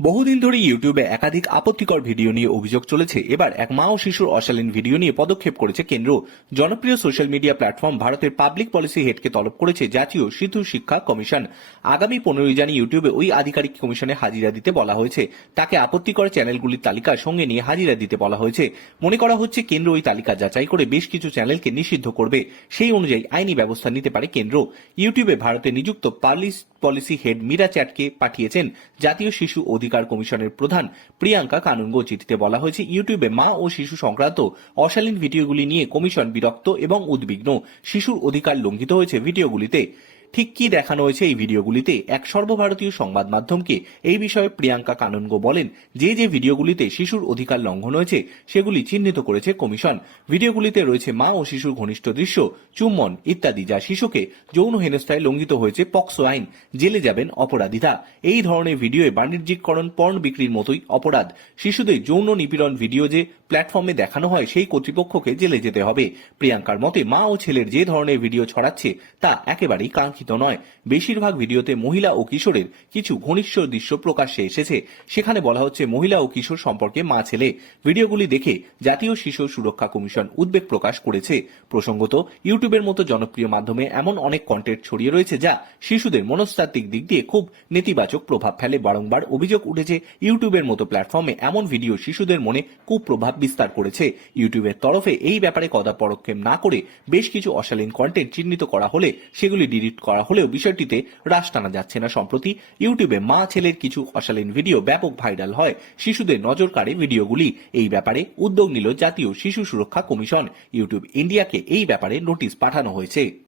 বহুদিন ধরে ইউটিউবে একাধিক আপত্তিকর ভিডিও নিয়ে অভিযোগ চলেছে। এবার এক মা ও শিশুর অশালীন ভিডিও নিয়ে পদক্ষেপ করেছে কেন্দ্র। জনপ্রিয় সোশ্যাল মিডিয়া প্ল্যাটফর্ম ভারতের পাবলিক পলিসি হেডকে তলব করেছে জাতীয় শিশু শিক্ষা কমিশন। আগামী পনেরোই জানি ইউটিউবে ওই আধিকারিক কমিশনে হাজিরা দিতে বলা হয়েছে। তাকে আপত্তিকর চ্যানেলগুলির তালিকা সঙ্গে নিয়ে হাজিরা দিতে বলা হয়েছে। মনে করা হচ্ছে, কেন্দ্র ওই তালিকা যাচাই করে বেশ কিছু চ্যানেলকে নিষিদ্ধ করবে। সেই অনুযায়ী আইনি ব্যবস্থা নিতে পারে কেন্দ্র। ইউটিউবে ভারতে নিযুক্ত পাবলিক পলিসি হেড মীরা চ্যাটকে পাঠিয়েছেন জাতীয় শিশু অধিকার কমিশনের প্রধান প্রিয়াঙ্কা কানুনগো চিঠিতে বলা হয়েছে, ইউটিউবে মা ও শিশু সংক্রান্ত অশালীন ভিডিওগুলি নিয়ে কমিশন বিরক্ত এবং উদ্বিগ্ন। শিশুর অধিকার লঙ্ঘিত হয়েছে ভিডিওগুলিতে। ঠিক কি দেখানো হয়েছে এই ভিডিওগুলিতে? এক সর্বভারতীয় সংবাদ মাধ্যমকে এই বিষয়ে প্রিয়াঙ্কা কানুনগো বলেন, যে যে ভিডিওগুলিতে শিশুর অধিকার লঙ্ঘন হয়েছে, সেগুলি চিহ্নিত করেছে কমিশন। ভিডিওগুলিতে রয়েছে মা ও শিশুর ঘনিষ্ঠ দৃশ্য, চুম্বন ইত্যাদি, যা শিশুকে যৌন হেনস্থায় লঙ্ঘিত হয়েছে পক্সো আইন, জেলে যাবেন অপরাধীরা। এই ধরনের ভিডিওয়ে বাণিজ্যিককরণ পর্ন বিক্রির মতোই অপরাধ। শিশুদের যৌন নিপীড়ন ভিডিও যে প্ল্যাটফর্মে দেখানো হয়, সেই কর্তৃপক্ষকে জেলে যেতে হবে। প্রিয়াঙ্কার মতে, মা ও ছেলের যে ধরনের ভিডিও ছড়াচ্ছে, তা একেবারেই কাঙ্ক্ষিত নয়। বেশিরভাগ ভিডিওতে মহিলা ও কিশোরের কিছু ঘনিষ্ঠ দৃশ্য প্রকাশ্যে এসেছে। সেখানে বলা হচ্ছে, মহিলা ও কিশোর সম্পর্কে মা ছেলে। ভিডিওগুলি দেখে জাতীয় শিশু সুরক্ষা কমিশন উদ্বেগ প্রকাশ করেছে। প্রসঙ্গত, ইউটিউবের মতো জনপ্রিয় মাধ্যমে এমন অনেক কন্টেন্ট ছড়িয়ে রয়েছে যা শিশুদের মনস্তাত্ত্বিক দিক দিয়ে খুব নেতিবাচক প্রভাব ফেলে। বারংবার অভিযোগ উঠেছে, ইউটিউবের মতো প্ল্যাটফর্মে এমন ভিডিও শিশুদের মনে কুপ্রভাব বিস্তার করেছে। ইউটিউবের তরফে এই ব্যাপারে কদা পদক্ষেপ না করে বেশ কিছু অশালীন কন্টেন্ট চিহ্নিত করা হলে সেগুলি ডিলিট করা হলেও বিষয়টিতে রাশ টানা যাচ্ছে না। সম্প্রতি ইউটিউবে মা ছেলের কিছু অশালীন ভিডিও ব্যাপক ভাইরাল হয়। শিশুদের নজর কাড়ে ভিডিওগুলি। এই ব্যাপারে উদ্যোগ নিল জাতীয় শিশু সুরক্ষা কমিশন। ইউটিউব ইন্ডিয়াকে এই ব্যাপারে নোটিশ পাঠানো হয়েছে।